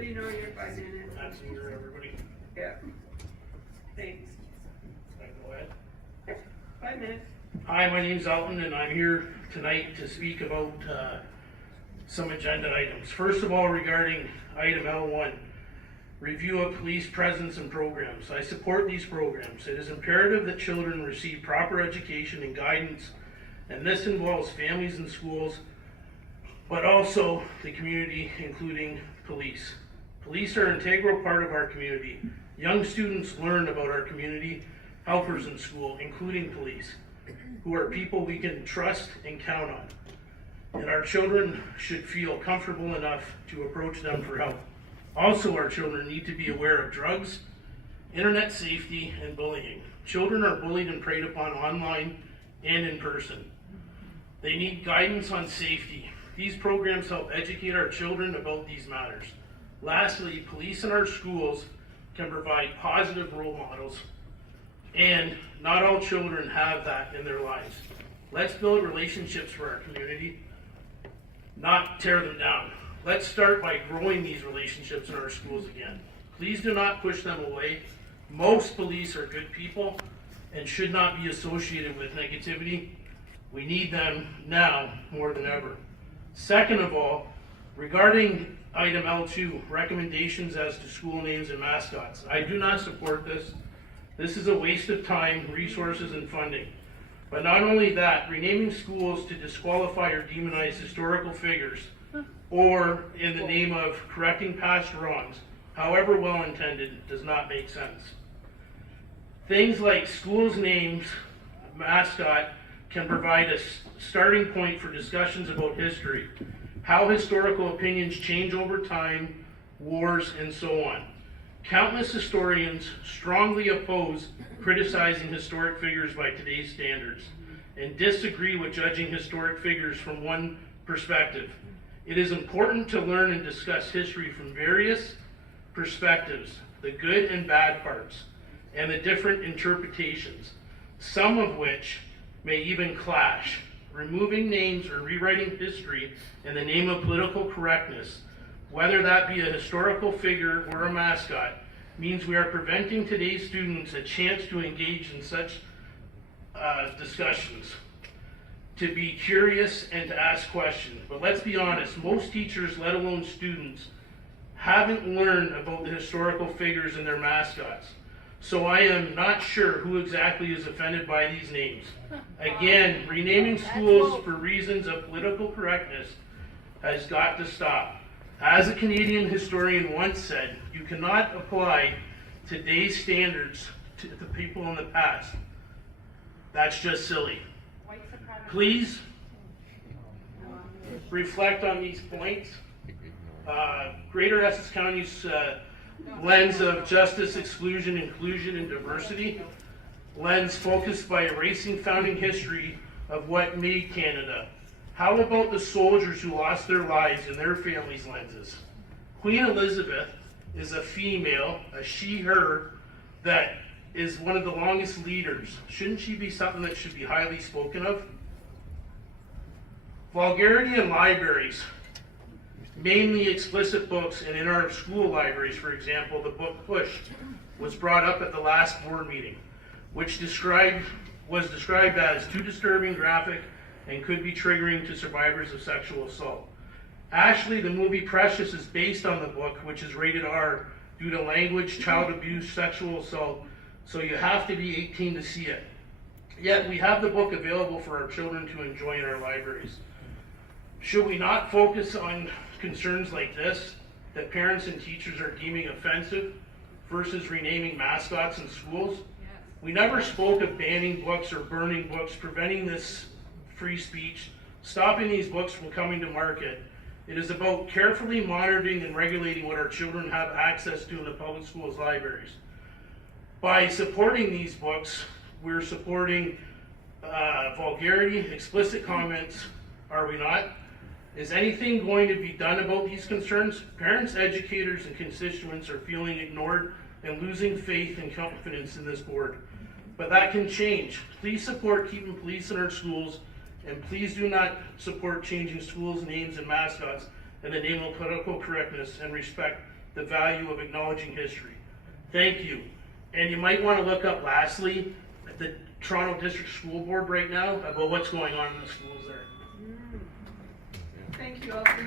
Everybody know you're 5 minutes. That's here, everybody. Yeah. Thanks. Go ahead. 5 minutes. Hi, my name's Elton, and I'm here tonight to speak about some agenda items. First of all, regarding item L1, review of police presence and programs. I support these programs. It is imperative that children receive proper education and guidance, and this involves families and schools, but also the community, including police. Police are an integral part of our community. Young students learn about our community, helpers in school, including police, who are people we can trust and count on. And our children should feel comfortable enough to approach them for help. Also, our children need to be aware of drugs, internet safety, and bullying. Children are bullied and preyed upon online and in person. They need guidance on safety. These programs help educate our children about these matters. Lastly, police in our schools can provide positive role models, and not all children have that in their lives. Let's build relationships for our community, not tear them down. Let's start by growing these relationships in our schools again. Please do not push them away. Most police are good people and should not be associated with negativity. We need them now more than ever. Second of all, regarding item L2, recommendations as to school names and mascots. I do not support this. This is a waste of time, resources, and funding. But not only that, renaming schools to disqualify or demonize historical figures, or in the name of correcting past wrongs, however well intended, does not make sense. Things like schools' names, mascot, can provide a starting point for discussions about history, how historical opinions change over time, wars, and so on. Countless historians strongly oppose criticizing historic figures by today's standards and disagree with judging historic figures from one perspective. It is important to learn and discuss history from various perspectives, the good and bad parts, and the different interpretations, some of which may even clash. Removing names or rewriting history in the name of political correctness, whether that be a historical figure or a mascot, means we are preventing today's students a chance to engage in such discussions, to be curious and to ask questions. But let's be honest, most teachers, let alone students, haven't learned about the historical figures and their mascots. So I am not sure who exactly is offended by these names. Again, renaming schools for reasons of political correctness has got to stop. As a Canadian historian once said, you cannot apply today's standards to the people in the past. That's just silly. White Supremicist. Please reflect on these points. Greater Essex County's lens of justice, exclusion, inclusion, and diversity. Lens focused by erasing founding history of what made Canada. How about the soldiers who lost their lives and their families' lenses? Queen Elizabeth is a female, a she, her, that is one of the longest leaders. Shouldn't she be something that should be highly spoken of? Vulgarity in libraries, mainly explicit books, and in our school libraries, for example, the book Push was brought up at the last board meeting, which was described as too disturbing, graphic, and could be triggering to survivors of sexual assault. Actually, the movie Precious is based on the book, which is rated R due to language, child abuse, sexual assault, so you have to be 18 to see it. Yet we have the book available for our children to enjoy in our libraries. Should we not focus on concerns like this, that parents and teachers are deeming offensive, versus renaming mascots in schools? We never spoke of banning books or burning books, preventing this free speech, stopping these books from coming to market. It is about carefully monitoring and regulating what our children have access to in the public schools libraries. By supporting these books, we're supporting vulgarity, explicit comments, are we not? Is anything going to be done about these concerns? Parents, educators, and constituents are feeling ignored and losing faith and confidence in this board. But that can change. Please support keeping police in our schools, and please do not support changing schools' names and mascots in the name of political correctness, and respect the the value of acknowledging history. Thank you. And you might want to look up lastly at the Toronto District School Board right now about what's going on in the schools there. Thank you all for